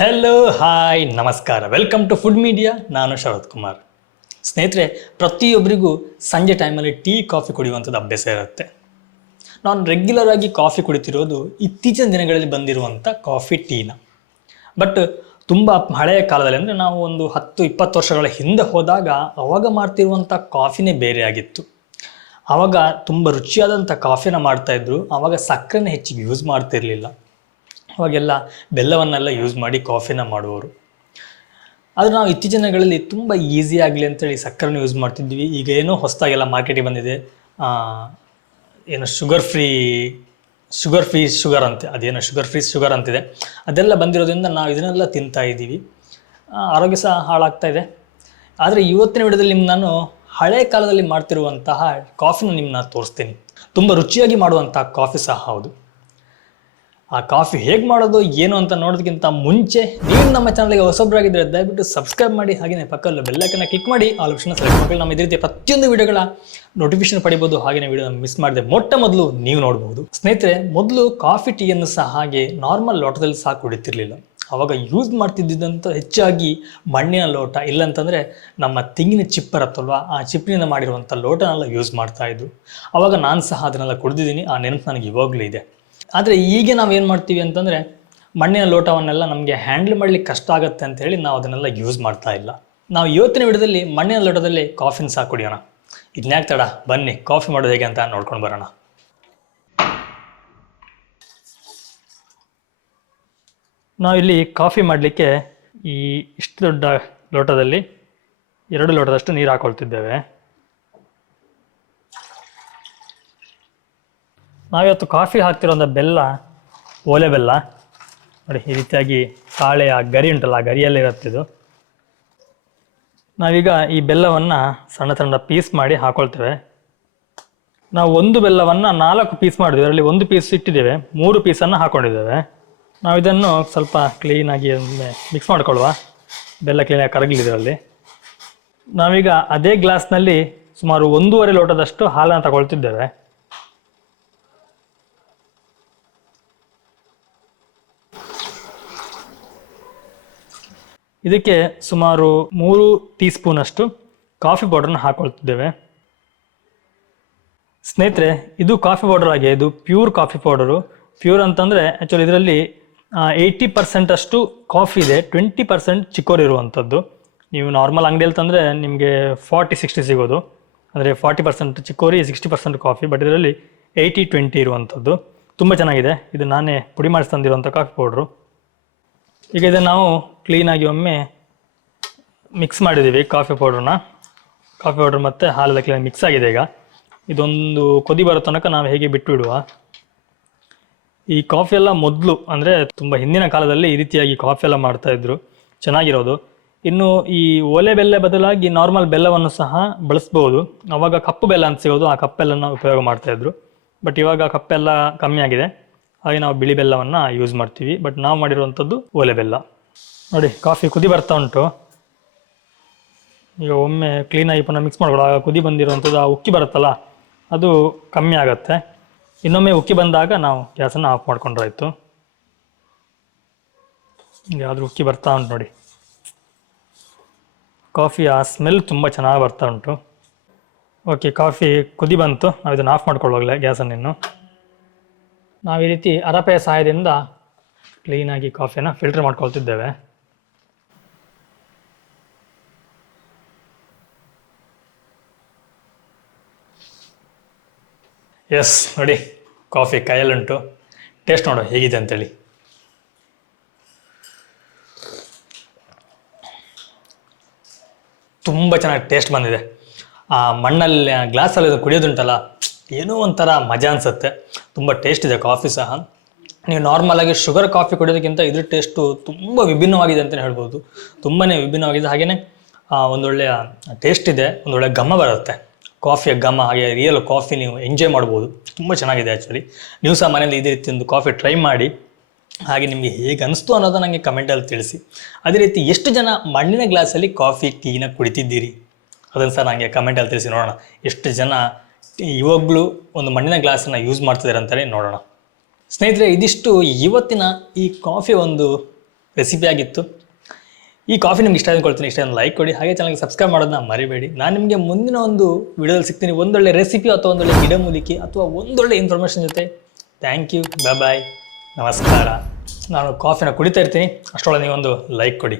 Hello hi ನಮಸ್ಕಾರ, welcome to food media. ನಾನು ಶರತ್ ಕುಮಾರ್. ಸ್ನೇಹಿತರೆ, ಪ್ರತಿಯೊಬ್ಬರಿಗೂ ಸಂಜೆ ಟೈಮಲ್ಲಿ ಟೀ ಕಾಫಿ ಕುಡಿಯುವಂಥದ್ದು ಅಭ್ಯಾಸ ಇರುತ್ತೆ. ನಾನು ರೆಗ್ಯುಲರ್ ಆಗಿ ಕಾಫಿ ಕುಡಿತಿರೋದು ಇತ್ತೀಚಿನ ದಿನಗಳಲ್ಲಿ ಬಂದಿರುವಂಥ ಕಾಫಿ ಟೀನ. ಬಟ್ ತುಂಬ ಹಳೆಯ ಕಾಲದಲ್ಲಿ ಅಂದರೆ ನಾವು ಒಂದು 10-20 ವರ್ಷಗಳ ಹಿಂದೆ ಹೋದಾಗ ಅವಾಗ ಮಾಡ್ತಿರುವಂಥ ಕಾಫಿನೇ ಬೇರೆ ಆಗಿತ್ತು. ಆವಾಗ ತುಂಬ ರುಚಿಯಾದಂಥ ಕಾಫಿನ ಮಾಡ್ತಾಯಿದ್ರು. ಆವಾಗ ಸಕ್ಕರೆನ ಹೆಚ್ಚಿಗೆ ಯೂಸ್ ಮಾಡ್ತಿರಲಿಲ್ಲ. ಅವಾಗೆಲ್ಲ ಬೆಲ್ಲವನ್ನೆಲ್ಲ ಯೂಸ್ ಮಾಡಿ ಕಾಫಿನ ಮಾಡುವವರು. ಆದರೆ ನಾವು ಇತ್ತೀಚಿನ ದಿನಗಳಲ್ಲಿ ತುಂಬ ಈಸಿ ಆಗಲಿ ಅಂತೇಳಿ ಸಕ್ಕರೆನ ಯೂಸ್ ಮಾಡ್ತಿದ್ವಿ. ಈಗ ಏನೋ ಹೊಸದಾಗೆಲ್ಲ ಮಾರ್ಕೆಟಿಗೆ ಬಂದಿದೆ, ಏನು ಶುಗರ್ ಫ್ರೀ ಶುಗರ್ ಅಂತೆ, ಅದೇನೋ ಶುಗರ್ ಫ್ರೀ ಶುಗರ್ ಅಂತಿದೆ. ಅದೆಲ್ಲ ಬಂದಿರೋದ್ರಿಂದ ನಾವು ಇದನ್ನೆಲ್ಲ ತಿಂತಾ ಇದ್ದೀವಿ. ಆರೋಗ್ಯ ಸಹ ಹಾಳಾಗ್ತಾ ಇದೆ. ಆದರೆ ಇವತ್ತಿನ ವಿಡಿಯೋದಲ್ಲಿ ನಾನು ಹಳೆ ಕಾಲದಲ್ಲಿ ಮಾಡ್ತಿರುವಂತಹ ಕಾಫಿನ ನಿಮ್ಮನ್ನ ತೋರಿಸ್ತೀನಿ. ತುಂಬ ರುಚಿಯಾಗಿ ಮಾಡುವಂಥ ಕಾಫಿ ಸಹ ಹೌದು. ಆ ಕಾಫಿ ಹೇಗೆ ಮಾಡೋದು ಏನು ಅಂತ ನೋಡೋದಕ್ಕಿಂತ ಮುಂಚೆ ನೀವು ನಮ್ಮ ಚಾನಲ್ಗೆ ಹೊಸಬ್ರಾಗಿದ್ದರೆ ದಯವಿಟ್ಟು ಸಬ್ಸ್ಕ್ರೈಬ್ ಮಾಡಿ, ಹಾಗೆಯೇ ಪಕ್ಕದಲ್ಲಿ ಬೆಲ್ಲೈಕನ್ನ ಕ್ಲಿಕ್ ಮಾಡಿ ಆಲ್ ಆಪ್ಷನ್ ಸೆಲೆಕ್ಟ್ ಮಾಡಿ. ನಮ್ಮ ಇದೇ ರೀತಿಯ ಪ್ರತಿಯೊಂದು ವಿಡಿಯೋಗಳ ನೋಟಿಫಿಕೇಶನ್ ಪಡಿಬೋದು. ಹಾಗೆಯೇ ವಿಡಿಯೋನ ಮಿಸ್ ಮಾಡದೆ ಮೊಟ್ಟ ಮೊದಲು ನೀವು ನೋಡಬಹುದು. ಸ್ನೇಹಿತರೆ, ಮೊದಲು ಕಾಫಿ ಟೀಯನ್ನು ಸಹ ಹಾಗೆ ನಾರ್ಮಲ್ ಲೋಟದಲ್ಲಿ ಸಹ ಕುಡಿತಿರ್ಲಿಲ್ಲ. ಅವಾಗ ಯೂಸ್ ಮಾಡ್ತಿದ್ದಂಥ ಹೆಚ್ಚಾಗಿ ಮಣ್ಣಿನ ಲೋಟ, ಇಲ್ಲಂತಂದರೆ ನಮ್ಮ ತೆಂಗಿನ ಚಿಪ್ಪರತ್ತಲ್ವ, ಆ ಚಿಪ್ಪಿನಿಂದ ಮಾಡಿರುವಂಥ ಲೋಟನೆಲ್ಲ ಯೂಸ್ ಮಾಡ್ತಾಯಿದ್ರು. ಆವಾಗ ನಾನು ಸಹ ಅದನ್ನೆಲ್ಲ ಕುಡಿದಿದ್ದೀನಿ. ಆ ನೆನಪು ನನಗೆ ಇವಾಗಲೂ ಇದೆ. ಆದರೆ ಈಗ ನಾವೇನು ಮಾಡ್ತೀವಿ ಅಂತಂದರೆ, ಮಣ್ಣಿನ ಲೋಟವನ್ನೆಲ್ಲ ನಮಗೆ ಹ್ಯಾಂಡಲ್ ಮಾಡಲಿಕ್ಕೆ ಕಷ್ಟ ಆಗುತ್ತೆ ಅಂತ ಹೇಳಿ ನಾವು ಅದನ್ನೆಲ್ಲ ಯೂಸ್ ಮಾಡ್ತಾ ಇಲ್ಲ. ನಾವು ಇವತ್ತಿನ ವಿಡಿಯೋದಲ್ಲಿ ಮಣ್ಣಿನ ಲೋಟದಲ್ಲಿ ಕಾಫಿನ ಸಹ ಕುಡಿಯೋಣ. ಇದನ್ಯಾಕೆ ತಡ, ಬನ್ನಿ ಕಾಫಿ ಮಾಡೋದು ಹೇಗೆ ಅಂತ ನೋಡ್ಕೊಂಡು ಬರೋಣ. ನಾವಿಲ್ಲಿ ಕಾಫಿ ಮಾಡಲಿಕ್ಕೆ ಇಷ್ಟು ದೊಡ್ಡ ಲೋಟದಲ್ಲಿ 2 ಲೋಟದಷ್ಟು ನೀರು ಹಾಕೊಳ್ತಿದ್ದೇವೆ. ನಾವಿವತ್ತು ಕಾಫಿ ಹಾಕ್ತಿರೋಂಥ ಬೆಲ್ಲ ಓಲೆ ಬೆಲ್ಲ ನೋಡಿ. ಈ ರೀತಿಯಾಗಿ ತಾಳೆಯ ಗರಿ ಉಂಟಲ್ಲ, ಆ ಗರಿಯಲ್ಲೇ ಇರುತ್ತಿದ್ದು. ನಾವೀಗ ಈ ಬೆಲ್ಲವನ್ನು ಸಣ್ಣ ಸಣ್ಣ ಪೀಸ್ ಮಾಡಿ ಹಾಕೊಳ್ತೇವೆ. ನಾವು ಒಂದು ಬೆಲ್ಲವನ್ನು 4 ಪೀಸ್ ಮಾಡಿದ್ವಿ. ಅದರಲ್ಲಿ 1 ಪೀಸ್ ಇಟ್ಟಿದ್ದೇವೆ, 3 ಪೀಸನ್ನು ಹಾಕ್ಕೊಂಡಿದ್ದೇವೆ. ನಾವು ಇದನ್ನು ಸ್ವಲ್ಪ ಕ್ಲೀನಾಗಿ ಮಿಕ್ಸ್ ಮಾಡ್ಕೊಳ್ಳುವ. ಬೆಲ್ಲ ಕ್ಲೀನಾಗಿ ಕರಗಲಿದೆ ಅಲ್ಲಿ. ನಾವೀಗ ಅದೇ ಗ್ಲಾಸ್ನಲ್ಲಿ ಸುಮಾರು 1.5 ಲೋಟದಷ್ಟು ಹಾಲನ್ನು ತಗೊಳ್ತಿದ್ದೇವೆ. ಇದಕ್ಕೆ ಸುಮಾರು 3 ಟೀ ಸ್ಪೂನಷ್ಟು ಕಾಫಿ ಪೌಡರ್ನ ಹಾಕೊಳ್ತಿದ್ದೇವೆ. ಸ್ನೇಹಿತರೆ, ಇದು ಕಾಫಿ ಪೌಡರ್ ಆಗಿ, ಇದು ಪ್ಯೂರ್ ಕಾಫಿ ಪೌಡರು. ಪ್ಯೂರ್ ಅಂತಂದರೆ ಆ್ಯಕ್ಚುಲಿ ಇದರಲ್ಲಿ 80% ಅಷ್ಟು ಕಾಫಿ ಇದೆ, 20% ಚಿಕ್ಕೋರು ಇರುವಂಥದ್ದು. ನೀವು ನಾರ್ಮಲ್ ಅಂಗಡಿಯಲ್ಲಿ ತಂದರೆ ನಿಮಗೆ 40-60 ಸಿಗೋದು. ಅಂದರೆ 40% ಚಿಕ್ಕೋರಿ, 60% ಕಾಫಿ. ಬಟ್ ಇದರಲ್ಲಿ 80-20 ಇರುವಂಥದ್ದು. ತುಂಬ ಚೆನ್ನಾಗಿದೆ. ಇದು ನಾನೇ ಪುಡಿ ಮಾಡಿಸಿ ತಂದಿರುವಂಥ ಕಾಫಿ ಪೌಡ್ರು. ಈಗ ಇದನ್ನು ನಾವು ಕ್ಲೀನಾಗಿ ಒಮ್ಮೆ ಮಿಕ್ಸ್ ಮಾಡಿದ್ದೀವಿ ಕಾಫಿ ಪೌಡ್ರನ್ನ. ಕಾಫಿ ಪೌಡ್ರ್ ಮತ್ತು ಹಾಲೆಲ್ಲ ಕ್ಲೀನಾಗಿ ಮಿಕ್ಸ್ ಆಗಿದೆ. ಈಗ ಇದೊಂದು ಕೊದಿ ಬರೋ ತನಕ ನಾವು ಹೇಗೆ ಬಿಟ್ಟುಬಿಡುವ. ಈ ಕಾಫಿ ಎಲ್ಲ ಮೊದಲು ಅಂದರೆ ತುಂಬ ಹಿಂದಿನ ಕಾಲದಲ್ಲಿ ಈ ರೀತಿಯಾಗಿ ಕಾಫಿ ಎಲ್ಲ ಮಾಡ್ತಾಯಿದ್ರು, ಚೆನ್ನಾಗಿರೋದು. ಇನ್ನು ಈ ಒಲೆ ಬೆಲ್ಲ ಬದಲಾಗಿ ನಾರ್ಮಲ್ ಬೆಲ್ಲವನ್ನು ಸಹ ಬಳಸ್ಬೋದು. ಆವಾಗ ಕಪ್ಪು ಬೆಲ್ಲ ಅಂತ ಸಿಗೋದು, ಆ ಕಪ್ಪೆಲ್ಲನ ಉಪಯೋಗ ಮಾಡ್ತಾಯಿದ್ರು. ಬಟ್ ಇವಾಗ ಕಪ್ಪೆಲ್ಲ ಕಮ್ಮಿ ಆಗಿದೆ, ಹಾಗೆ ನಾವು ಬಿಳಿ ಬೆಲ್ಲವನ್ನು ಯೂಸ್ ಮಾಡ್ತೀವಿ. ಬಟ್ ನಾವು ಮಾಡಿರುವಂಥದ್ದು ಒಲೆ ಬೆಲ್ಲ. ನೋಡಿ, ಕಾಫಿ ಕುದಿ ಬರ್ತಾ ಉಂಟು. ಈಗ ಒಮ್ಮೆ ಕ್ಲೀನಾಗಿ ಪುನಃ ಮಿಕ್ಸ್ ಮಾಡ್ಕೊಳ್ಳೋ. ಆಗ ಕುದಿ ಬಂದಿರುವಂಥದ್ದು ಆ ಉಕ್ಕಿ ಬರುತ್ತಲ್ಲ, ಅದು ಕಮ್ಮಿ ಆಗುತ್ತೆ. ಇನ್ನೊಮ್ಮೆ ಉಕ್ಕಿ ಬಂದಾಗ ನಾವು ಗ್ಯಾಸನ್ನು ಆಫ್ ಮಾಡ್ಕೊಂಡ್ರಾಯ್ತು. ಯಾವುದು ಉಕ್ಕಿ ಬರ್ತಾ ಉಂಟು ನೋಡಿ. ಕಾಫಿಯ ಸ್ಮೆಲ್ ತುಂಬ ಚೆನ್ನಾಗಿ ಬರ್ತಾ ಉಂಟು. ಓಕೆ, ಕಾಫಿ ಕುದಿ ಬಂತು. ನಾವು ಇದನ್ನು ಆಫ್ ಮಾಡ್ಕೊಳ್ಳೋಗ್ಲೆ ಗ್ಯಾಸನ್ನು. ಇನ್ನು ನಾವು ಈ ರೀತಿ ಅರಪೆಯ ಸಹಾಯದಿಂದ ಕ್ಲೀನಾಗಿ ಕಾಫಿನ ಫಿಲ್ಟರ್ ಮಾಡ್ಕೊಳ್ತಿದ್ದೇವೆ. ಎಸ್, ನೋಡಿ ಕಾಫಿ ಕೈಯಲ್ಲುಂಟು. ಟೇಸ್ಟ್ ನೋಡೋ ಹೇಗಿದೆ ಅಂತೇಳಿ. ತುಂಬ ಚೆನ್ನಾಗಿ ಟೇಸ್ಟ್ ಬಂದಿದೆ. ಆ ಮಣ್ಣಲ್ಲಿ ಗ್ಲಾಸಲ್ಲಿ ಕುಡಿಯೋದುಂಟಲ್ಲ, ಏನೋ ಒಂಥರ ಮಜಾ ಅನಿಸುತ್ತೆ. ತುಂಬ ಟೇಸ್ಟ್ ಇದೆ ಕಾಫಿ ಸಹ. ನೀವು ನಾರ್ಮಲಾಗಿ ಶುಗರ್ ಕಾಫಿ ಕುಡಿಯೋದಕ್ಕಿಂತ ಇದ್ರ ಟೇಸ್ಟು ತುಂಬ ವಿಭಿನ್ನವಾಗಿದೆ ಅಂತಲೇ ಹೇಳ್ಬೋದು. ತುಂಬಾ ವಿಭಿನ್ನವಾಗಿದೆ. ಹಾಗೆಯೇ ಒಂದೊಳ್ಳೆಯ ಟೇಸ್ಟ್ ಇದೆ, ಒಂದೊಳ್ಳೆ ಘಮ ಬರುತ್ತೆ, ಕಾಫಿಯ ಘಮ. ಹಾಗೆ ರಿಯಲ್ ಕಾಫಿ ನೀವು ಎಂಜಾಯ್ ಮಾಡ್ಬೋದು. ತುಂಬ ಚೆನ್ನಾಗಿದೆ ಆ್ಯಕ್ಚುಲಿ. ನೀವು ಸಹ ಮನೇಲಿ ಇದೇ ರೀತಿ ಒಂದು ಕಾಫಿ ಟ್ರೈ ಮಾಡಿ. ಹಾಗೆ ನಿಮಗೆ ಹೇಗೆ ಅನಿಸ್ತು ಅನ್ನೋದು ನನಗೆ ಕಮೆಂಟಲ್ಲಿ ತಿಳಿಸಿ. ಅದೇ ರೀತಿ ಎಷ್ಟು ಜನ ಮಣ್ಣಿನ ಗ್ಲಾಸಲ್ಲಿ ಕಾಫಿ ಟೀನ ಕುಡಿತಿದ್ದೀರಿ ಅದನ್ನು ಸಹ ನನಗೆ ಕಮೆಂಟಲ್ಲಿ ತಿಳಿಸಿ ನೋಡೋಣ. ಎಷ್ಟು ಜನ ಇವಾಗಲೂ ಒಂದು ಮಣ್ಣಿನ ಗ್ಲಾಸನ್ನು ಯೂಸ್ ಮಾಡ್ತಿದ್ದಾರೆ ಅಂತಲೇ ನೋಡೋಣ. ಸ್ನೇಹಿತರೆ, ಇದಿಷ್ಟು ಇವತ್ತಿನ ಈ ಕಾಫಿ ಒಂದು ರೆಸಿಪಿ ಆಗಿತ್ತು. ಈ ಕಾಫಿ ನಿಮ್ಗೆ ಇಷ್ಟ ಅಂದ್ಕೊಳ್ತೀನಿ. ಇಷ್ಟ ಲೈಕ್ ಕೊಡಿ, ಹಾಗೆ ಚಾನಲ್ಗೆ ಸಬ್ಸ್ಕ್ರೈಬ್ ಮಾಡೋದನ್ನ ಮರಿಬೇಡಿ. ನಾನು ನಿಮಗೆ ಮುಂದಿನ ಒಂದು ವಿಡಿಯೋದಲ್ಲಿ ಸಿಗ್ತೀನಿ ಒಂದೊಳ್ಳೆ ರೆಸಿಪಿ ಅಥವಾ ಒಂದೊಳ್ಳೆ ಗಿಡಮೂಲಿಕೆ ಅಥವಾ ಒಂದೊಳ್ಳೆ ಇನ್ಫಾರ್ಮೇಷನ್ ಜೊತೆ. ಥ್ಯಾಂಕ್ ಯು, ಬಾಯ್, ನಮಸ್ಕಾರ. ನಾನು ಕಾಫಿನ ಕುಡಿತಾ ಇರ್ತೀನಿ, ಅಷ್ಟರೊಳಗೆ ನೀವೊಂದು ಲೈಕ್ ಕೊಡಿ.